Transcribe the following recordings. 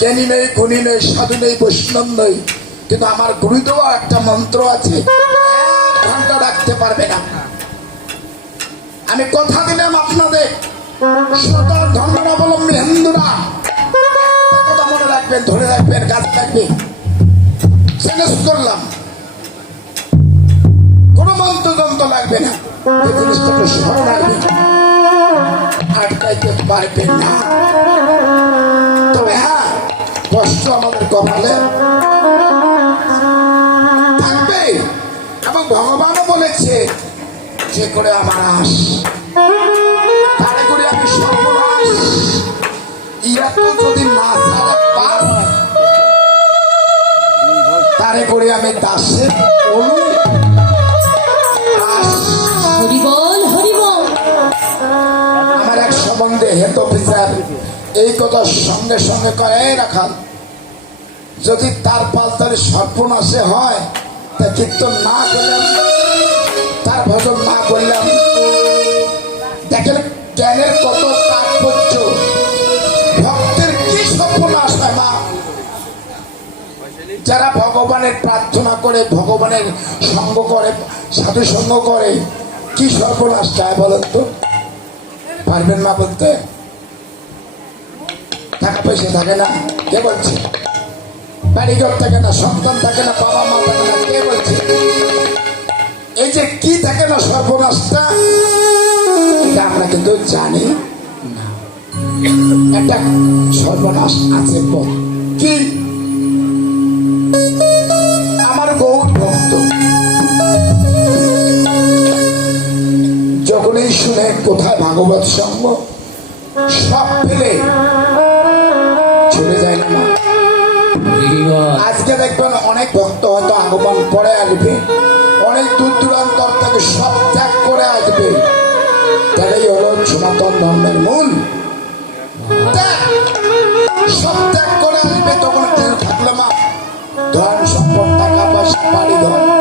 জ্ঞানী নেই গুণী নেই, সাধু নেই, বৈষ্ণব নেই, কিন্তু আমার গুরুদেওয়া একটা মন্ত্র আছে রাখতে পারবে না। আমি কথা দিলাম আপনাদের। সনাতন ধর্মাবলম্বী হিন্দুরা কথা মনে রাখবেন, ধরে রাখবেন কাজে রাখবেন। চ্যালেঞ্জ করলাম। কোনো মন্ত্রযন্ত্র লাগবে না। এই জিনিসটাকে স্মরণ রাখবেন। আটকাইতে পারবেন না। কষ্ট আমাদের কপালে থাকবে। এবং ভগবানও বলেছে যে করে আমার আস তারে করে আমি সর্বনাশ। ইয়া তো যদি না সারে পাস তারে করে আমি দাসে অনু আস। হরিবল হরিবল। আমার এক সম্বন্ধে হেড অফিসার এই কথা সঙ্গে সঙ্গে করে রাখাল যদি তার পালতারে সর্বনাশে হয়, তা কীর্তন না করলাম, তার ভজন না করলাম। দেখেন জ্ঞানের কত তাৎপর্য। ভক্তের কি সর্বনাশ হয়, মা? যারা ভগবানের প্রার্থনা করে, ভগবানের সঙ্গ করে, সাধু সঙ্গ করে, কি সর্বনাশ চায় বলেন তো? পারবেন না বলতে? টাকা পয়সা থাকে না, কে বলছে? বাড়িঘর থাকে না, সন্তান থাকে না, বাবা মা থাকে না, কে বলছে? এই যে কি থাকে না সর্বনাশটা, এটা আমরা কিন্তু জানি না। একটা সর্বনাশ আছে কি? আমার গৌর ভক্ত। যখনই শুনে কোথায় ভাগবত সঙ্গ অনেক ভক্ত হয়তো আগমন পরে আসবে। অনেক দূর দূরান্তর থেকে সব ত্যাগ করে আসবে। তাহলেই হলো সনাতন ধর্মের মূল সব ত্যাগ করে আসবে, তখন কেউ থাকলে মা ধন সম্পদ, টাকা পয়সা, বাড়ি ঘর।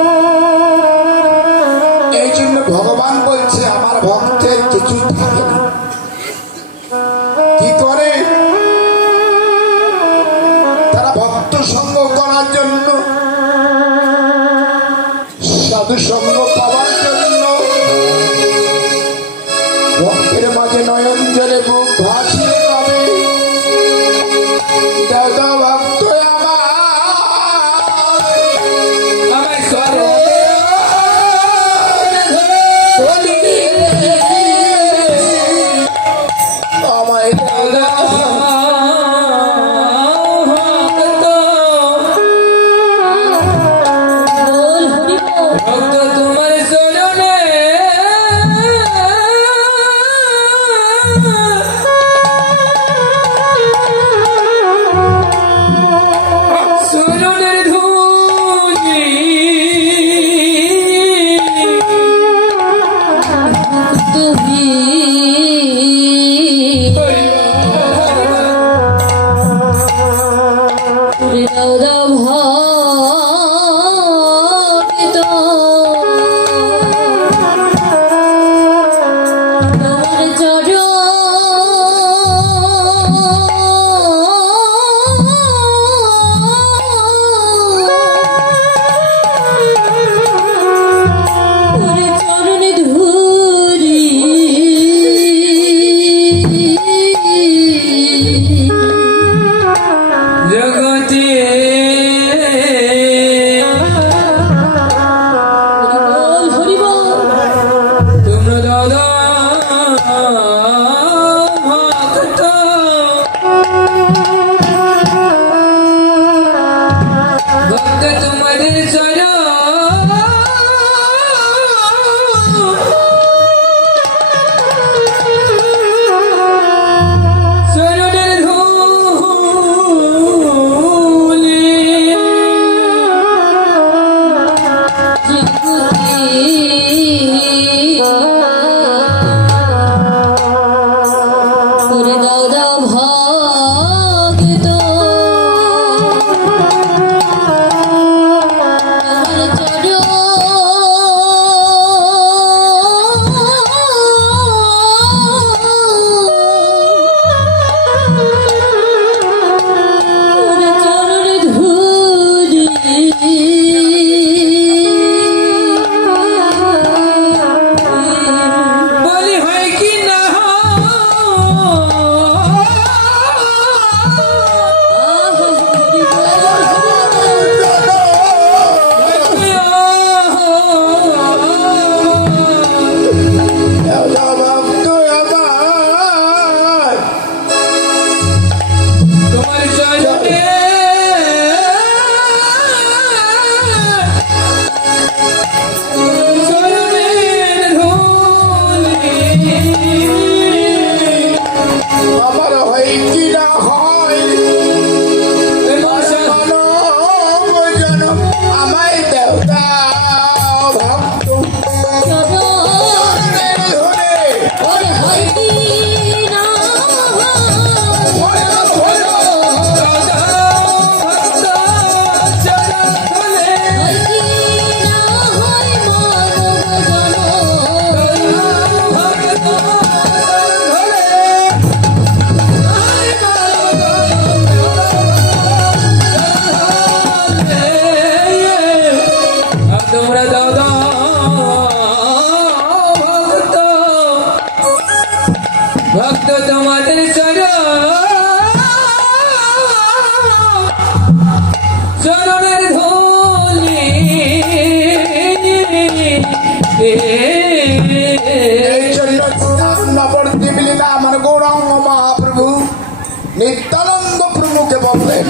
বললেন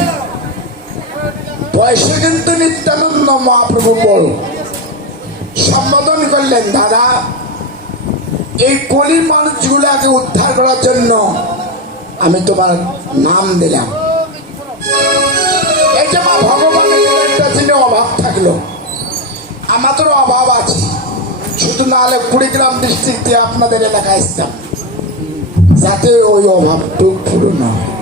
বয়সে কিন্তু নিত্যানন্দ মহাপ্রভু বল। সম্বোধন করলেন, দাদা, এই কলির মানুষগুলাকে উদ্ধার করার জন্য আমি তোমার নাম দিলাম। এই যে ভগবানের অভাব থাকল। আমাদেরও অভাব আছে। শুধু না হলে কুড়িগ্রাম ডিস্ট্রিক্টে আপনাদের এলাকায় আসতাম যাতে ওই অভাবটুক পূরণ হয়।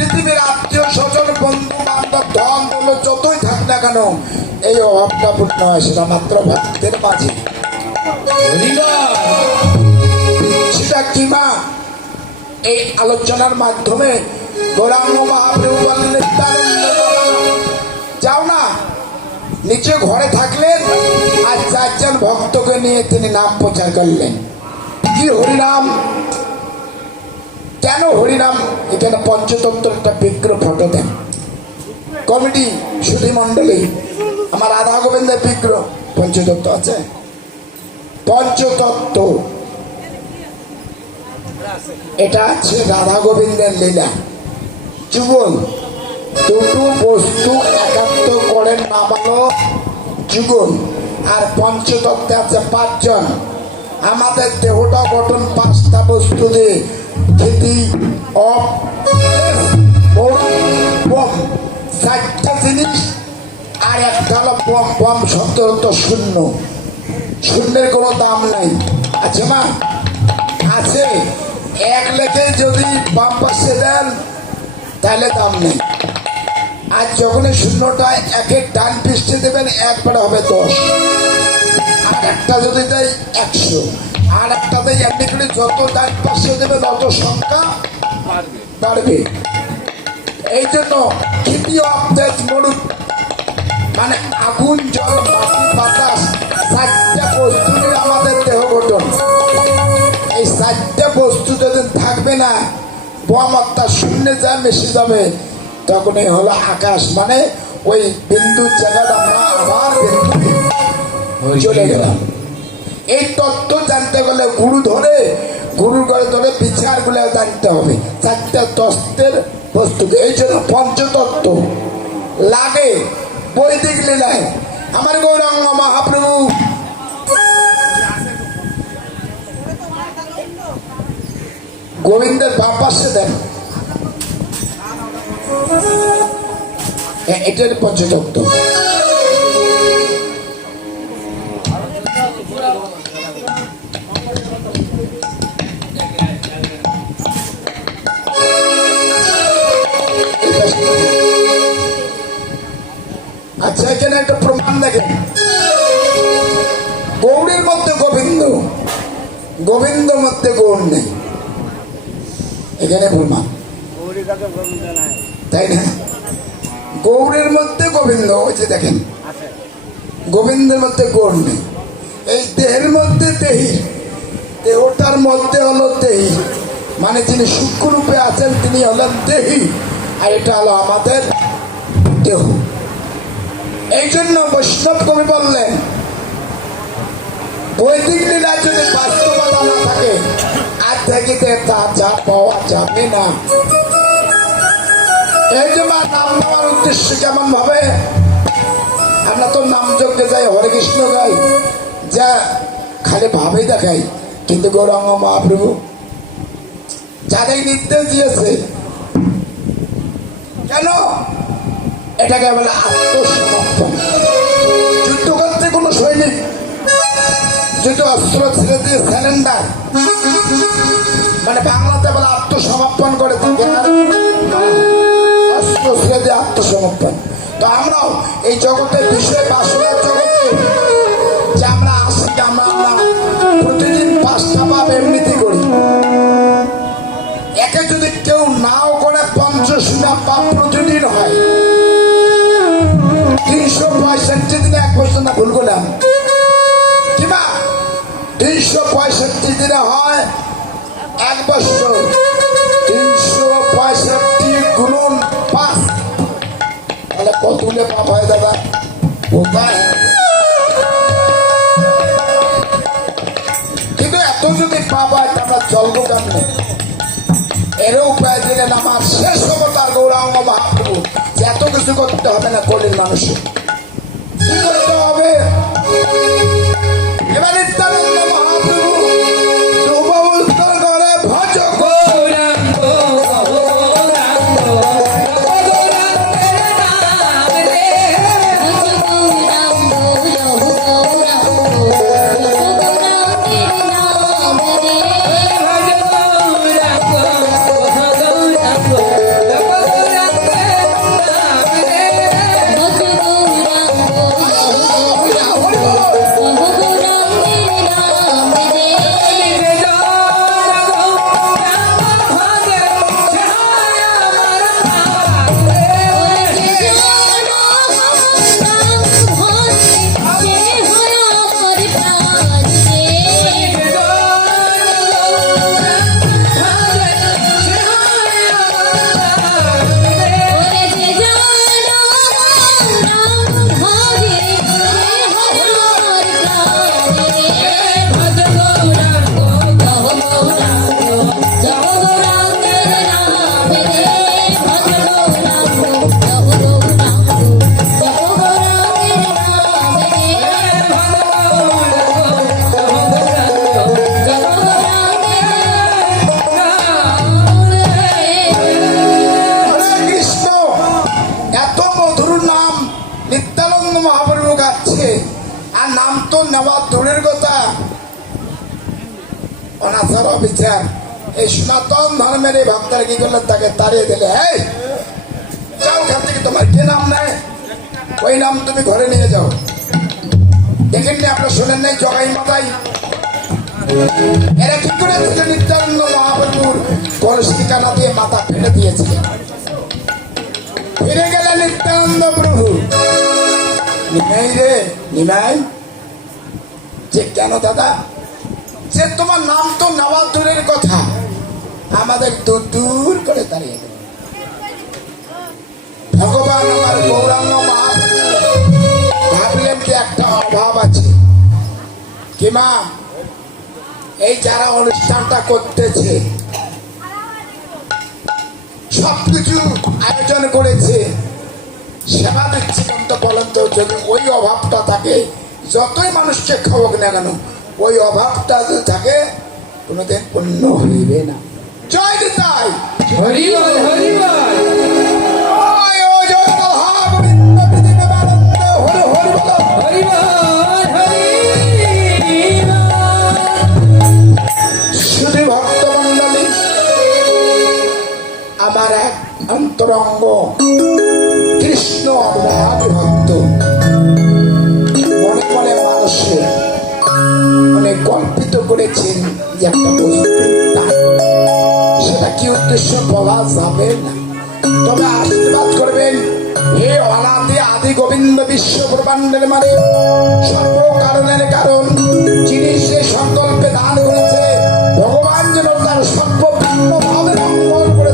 পৃথিবীর আত্মীয় স্বজন, বন্ধু, বান্ধব, ধন দৌলত যতই থাক না কেন, এই অভাবটা পূর্ণ হয় সেটা মাত্র ভক্তের মাঝে। সেটা কি মা, এই আলোচনার মাধ্যমে গৌরাঙ্গ মহাপ্রভু বললেন যাও না, নিচে ঘরে থাকলেন, আর চারজন ভক্তকে নিয়ে তিনি নাম প্রচার করলেন। কি হরিনাম কেন হরিনাম? এখানে পঞ্চতত্ত্ব একটা বিগ্রহ ফটো দেন কমিটি, সুধী মণ্ডলী, আমার রাধা গোবিন্দের বিগ্রহ, পঞ্চতত্ত্ব আছে। পঞ্চতত্ত্ব। এটা আছে রাধা গোবিন্দের লীলা। যুগল, দুটো বস্তু একাত্ম করেন নামানো যুগল, আর পঞ্চতত্ত্বে আছে পাঁচজন। আমাদের দেহটা গঠন পাঁচটা বস্তু দিয়ে। খেতি অফ চারটা জিনিস আর একটা হলো বম বম শব্দ তো শূন্য শূন্যের কোনো দাম নাই। আছে মা, আছে। এক লেখে যদি বাম পাশে দেন, তাহলে দাম নেই। আর যখনই শূন্যটা একের ডান পৃষ্ঠে দেবেন, একবার হবে দশ। আর একটা যদি দেয় একশো। আর একটা দেয় এমনি করে যত ডান পাশে দেবেন অত সংখ্যা বাড়বে। এই জন্য তৃতীয় আপডেট মরুদ। মানে আগুন জল মাটি বাতাস চারটা বস্তু আমাদের দেহ গঠন। এই চারটে বস্তু যদি থাকবে না বোমাত্রা শূন্যে যা মিশে যাবে তখন এই হলো আকাশ। মানে ওই বিন্দুর জায়গাটা আমরা আবার বিন্দু চলে গেলাম। এই তত্ত্ব জানতে গেলে গুরু ধরে গুরু করে ধরে বিচারগুলো জানতে হবে। চারটা তত্ত্বের বস্তুকে এই জন্য পঞ্চতত্ত্ব লাগে বৈদিক লীলায় আমার গৌরাঙ্গ মহাপ্রভু। গোবিন্দের বাম পাশে এটার পঞ্চতত্ত্ব। গোবিন্দ গোবিন্দ মধ্যে গৌর নেই। এখানে প্রমাণ তাই না? গৌড়ের মধ্যে গোবিন্দ যে দেখেন। গোবিন্দের মধ্যে গৌর নেই। এই দেহের মধ্যে দেহি, দেহটার মধ্যে হলো দেহি। মানে যিনি সূক্ষ্মরূপে আছেন, তিনি হলেন দেহি, আর এটা হলো আমাদের দেহ। এই জন্য বৈষ্ণব কবি বললেন বৈদিক লীলা যদি বাস্তবতা না থাকে। থাকিতে তা যা পাওয়া যাবে না। এই যে নাম নেওয়ার উদ্দেশ্য কেমন ভাবে? আমরা তো নাম যজ্ঞে যাই, হরে কৃষ্ণ গাই। যা খালি ভাবেই দেখাই। কিন্তু গৌরাঙ্গ মহাপ্রভু, যাদের নির্দেশ দিয়েছে, কেন? এটাকে বলে আত্মসমর্পণ। যুদ্ধ করতে কোনো সৈনিক যদি অস্ত্র ছেড়ে দিয়ে স্যালেন্ডার মানে বাংলাতে বলে আত্মসমর্পণ করে থাকে আর অস্ত্র ছেড়ে দিয়ে আত্মসমর্পণ। তো আমরাও এই জগতের বিষয়ে বাসনার জগতে যে আমরা কিছু হবে না কলির মানুষের। নিমাই যে কেন দাদা? যে তোমার নাম তো নেওয়া দূরের কথা। আমাদের দূর দূর করে দাঁড়িয়ে গেল। ভগবান আমার গৌরাঙ্গ মহাপ্রভু ভাবলেন যে একটা অভাব আছে। কি মা? এই যারা অনুষ্ঠানটা করতেছে, সবকিছু আয়োজন করেছে সেবা দিচ্ছে কিন্তু বলেন তো যদি ওই অভাবটা থাকে যতই মানুষকে খাওয়াক না কেন ওই অভাবটা যদি থাকে কোনোদিন পূর্ণ হইবে না। জয় আনন্দ হরি হরি আমার এক অন্তরঙ্গ কৃষ্ণ মহাবি ভক্ত মনে মনে মানুষের অনেক কল্পিত করেছেন সেটা কি উদ্দেশ্য? বলা যাবে না। তবে আশীর্বাদ করবেন। হে অনাদি আদি গোবিন্দ বিশ্ব ব্রহ্মাণ্ডের মানে সর্ব কারণের কারণ, যিনি সে সংকল্পে দান করেছে, ভগবান যেন তার সর্বভিন্ন ভাবে মঙ্গল করে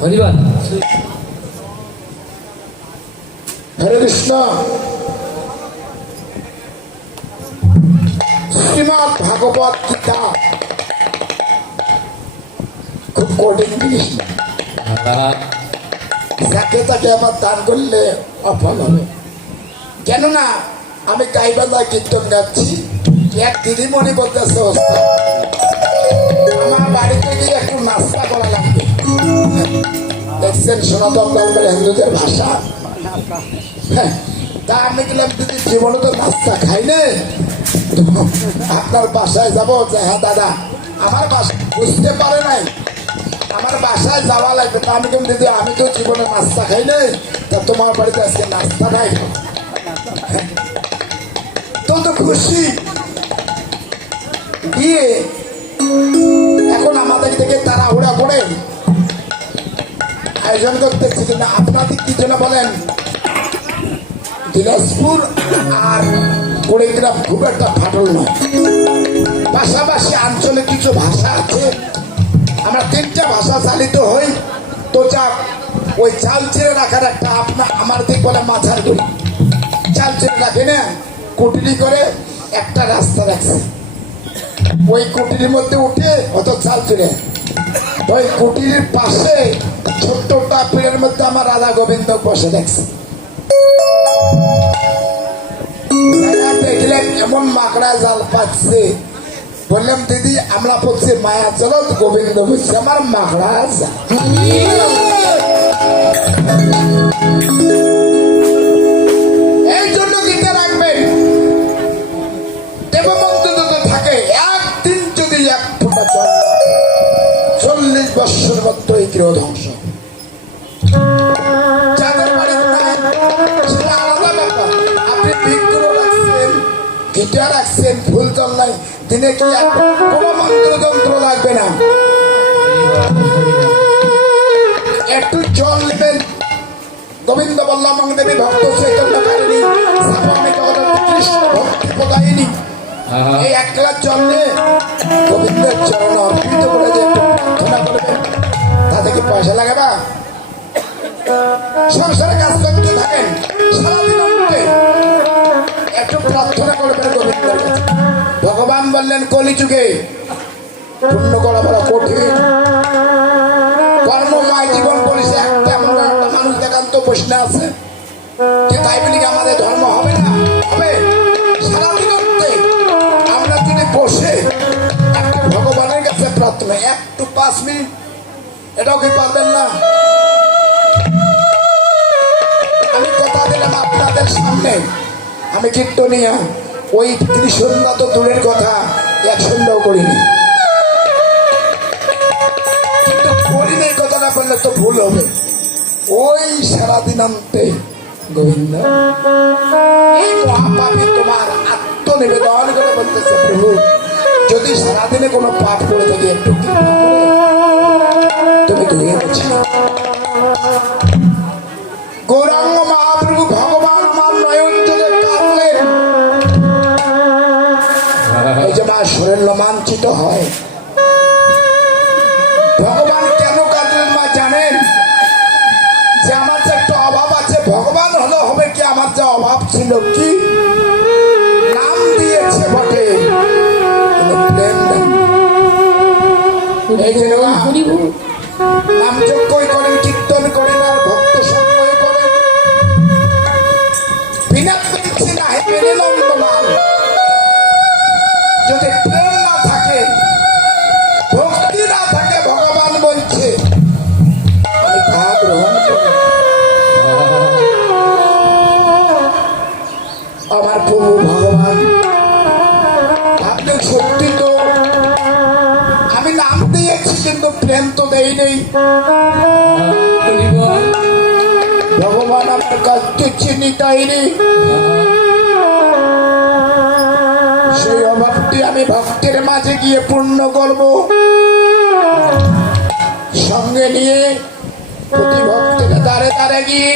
হরিবল। হরে কৃষ্ণ। শ্রীমৎ ভাগবত গীতা। না যাকে তাকে আবার দান করলে অফল হবে কেননা আমি গাইবান্ধা কীর্তন গাচ্ছি। এক দিদিমণি বলতেছে আমার বাড়িতে গিয়ে একটু নাস্তা করা লাগবে। দেখছেন সনাতন ধর্মের হিন্দুদের ভাষা। হ্যাঁ, তা আমি গেলাম দিদি জীবনে তো নাস্তা খাই আপনার বাসায় যাব যে হ্যাঁ দাদা আমার বাসা বুঝতে পারে নাই। আমার বাসায় যাওয়া লাগবে। তা আমি কিন্তু দিদি, আমি তো জীবনে নাস্তা খাই নাই। তা তোমার বাড়িতে আজকে নাস্তা খাই তো তো খুশি। গিয়ে এখন আমাদের থেকে তাড়াহুড়া করে আয়োজন করতেছি। কিন্তু আপনাদের কি জন্য বলেন, দিনাজপুর আর কুড়িগ্রাম খুব একটা ফাটল নয়। পাশাপাশি আঞ্চলিক কিছু ভাষা আছে। আমরা তিনটা ভাষা চালিত হই। তো যা ওই চাল ছেড়ে রাখার একটা আপনার আমার দিক বলে মাথার গুলি চাল ছেড়ে রাখে না, কুটিরি করে একটা রাস্তা রাখছে। ওই কুটিরির মধ্যে উঠে অত চাল ছেড়ে। ওই কুটিরের পাশে ছোট্ট টাপিরের মধ্যে আমার রাধা গোবিন্দ বসে দেখছে। দেখলেন এমন মাকড়া জাল পাচ্ছে। বললাম, দিদি, আমরা পড়ছি মায়া চলো গোবিন্দ বলছি আমার এই জন্য থাকে, একদিন যদি এক চল্লিশ বৎসর মধ্যে এই গৃহ ধ্বংস গিটার রাখছেন, ফুল জল নাই, দিনে কি কোনো মন্ত্রযন্ত্র লাগবে না। একটু জল নেবেন। গোবিন্দ বল্লভ দেবী ভক্ত চৈতন্য কারিণী স্থাপনে জগৎ কৃষ্ণ ভক্তি প্রদায়িনী। এই এক গ্লাস জল নিয়ে গোবিন্দের চরণ অর্পিত করে যে প্রার্থনা করবেন তাতে কি পয়সা লাগে না? সংসারে কাজ করতে থাকেন সারাদিন একটু প্রার্থনা করবেন গোবিন্দের ভগবান বললেন, কলিযুগে পূর্ণ করা বড় কঠিন। কর্মময় জীবন করেছে একটা এমন একটা মানুষ দেখান তো প্রশ্ন আছে। যে তাই বলি আমাদের ধর্ম হবে না, হবে সারাদিন অন্তে আমরা যদি বসে একটা ভগবানের কাছে প্রার্থনা, একটু পাঁচ মিনিট, এটাও কি পারবেন না? আমি কথা দিলাম আপনাদের সামনে। আমি কীর্তনিয়া ওই ত্রিসন্ধ্যা তো দূরের কথা, এক করিনি। কিন্তু করিনি তো ভুল হবে। ওই সারাদিন আনতে, গোবিন্দ। তোমার আত্মনিবেদন করে বলতেছে, প্রভু। যদি সারাদিনে কোনো পাপ করে থাকি, একটু তুমি ধুয়ে গেছি রোমাঞ্চিত হয়। ভগবান কেন কাঁদলেন মা জানেন? যে আমার যে একটা অভাব আছে ভগবান হলে হবে কি আমার যে অভাব ছিল কি? নাম দিয়েছে বটে এই যে মা নাম তাইনি সেই অভাবটি আমি ভক্তের মাঝে গিয়ে পূর্ণ করব। সঙ্গে নিয়ে প্রতি ভক্তের দ্বারে দ্বারে গিয়ে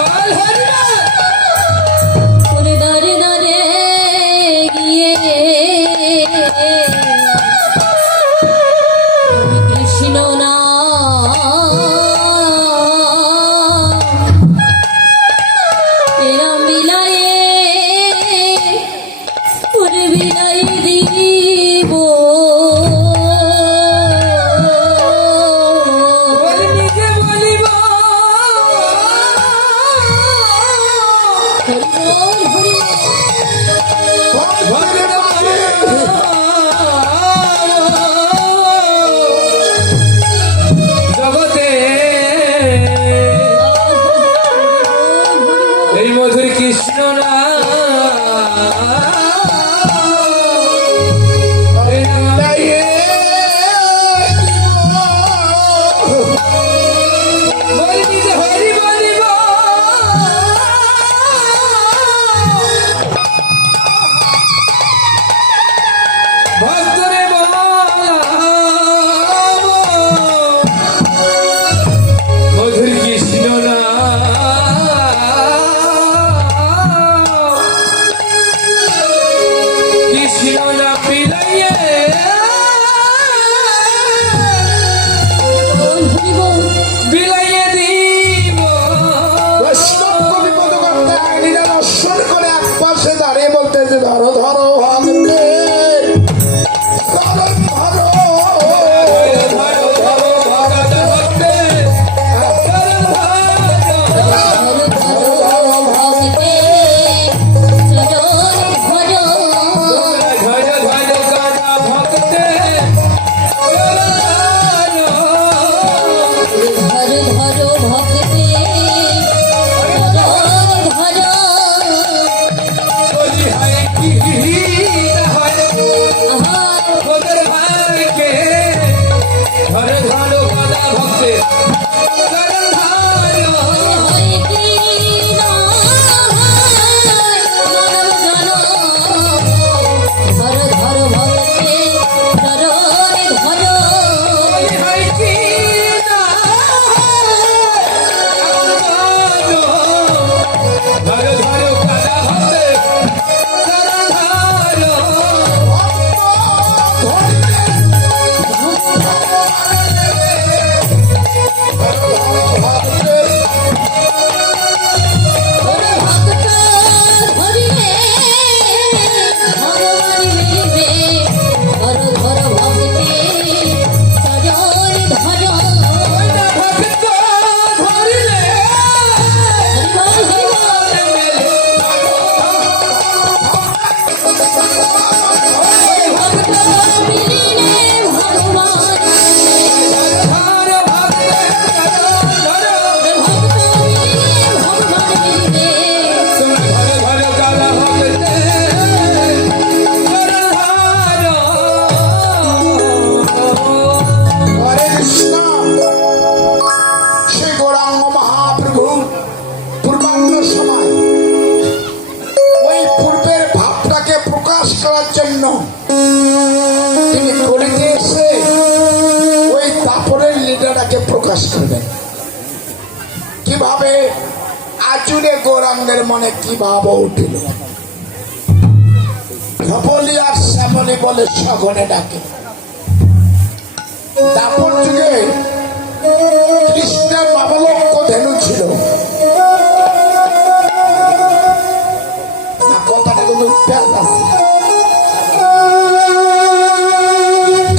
বল হরি আজুরে গৌরাঙ্গের মনে কি ভাব উঠিল? ধপলি আর শ্যামলি বলে সঘনে ডাকে। যুগে কৃষ্ণের ধেনু ছিল।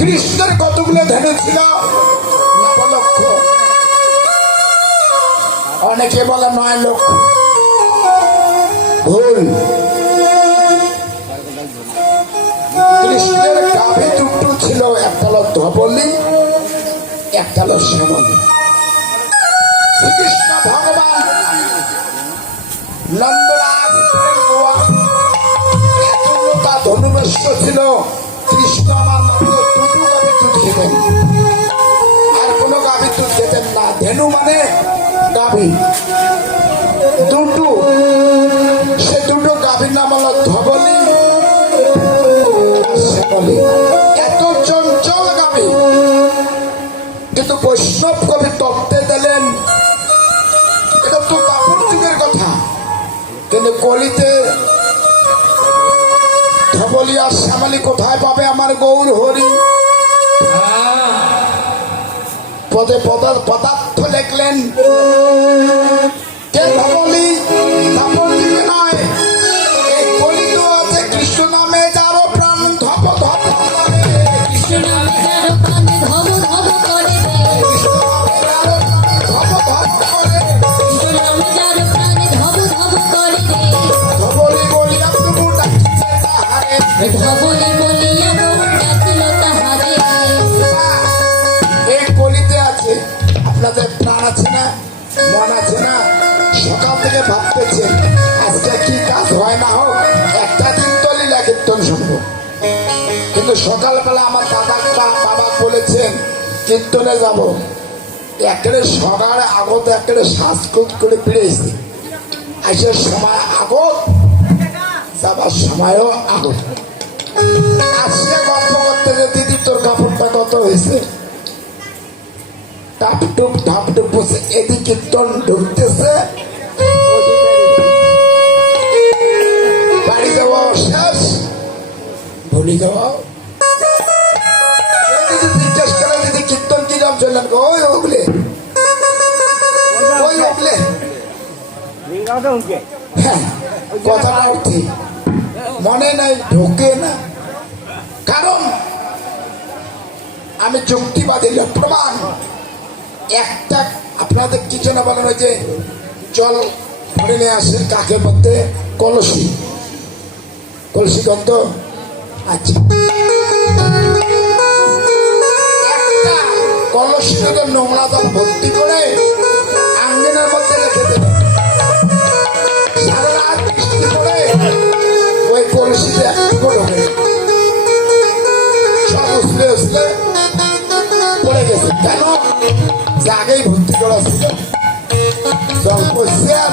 কৃষ্ণের কতগুলো ধেনু ছিল? অনেকে বলে নয় লক্ষ ভুল। কৃষ্ণের গাভী দুটো ছিল ধবলি শ্যামলী। ভগবান ছিল, কৃষ্ণ আর কোনো গাভী যেতেন না। ধেনু মানে গাভী। দুটো। সে দুটো গাভীর নাম হলো ধবলি শ্যামলী। এত চঞ্চল গাভী। কিন্তু বৈষ্ণব কবি তত্ত্বে দিলেন এটা তো কাপড় যুগের কথা। কিন্তু ধবল শ্যামালি কোথায় পাবে আমার গৌর হরি পদে পদার পদার্থ নয় এই কলিত আছে কৃষ্ণ নামে প্রাণ ধপ ধপ কৃষ্ণ নামে যার প্রাণ ধপ ধপ করে। ধবলি বলিয়া প্রভু ডাকিছে তাহারে। ধবলে সকালবেলা আমার দাদা বাবা বলেছেন, কীর্তনে যাব। একেবারে সকালে আগত একেবারে শ্বাসকুত করে ফিরেছি আসার সময় আগত, যাবার সময়ও আগত। আজকে গল্প করতে যে দিদি, তোর কাপড়টা কত হয়েছে? টাপটুপ ঢাপটুপ বসে এদিকে কীর্তন ঢুকতেছে বাড়ি যাওয়া শেষ, ভুলি যাওয়া চললেন ওই ওগুলে ওই ওগুলে হ্যাঁ কথাটা ঠিক। মনে নাই ঢোকে না। কারণ আমি যুক্তিবাদী লোক, প্রমাণ। একটা আপনাদের কি যেন বলেন ওই যে জল ভরে নিয়ে আসে কাকের মধ্যে কলসি। কলসি গন্ধ? আচ্ছা। কলসিতে নোংরা দল ভর্তি করে আঙ্গিনার মধ্যে রেখে দেবে। সারা রাত বৃষ্টি করে ওই কলসিতে একটুকু ঢোকে সব উসলে উসলে পড়ে গেছে। কেন? যে ভর্তি করা ছিল। জল পড়ছে আর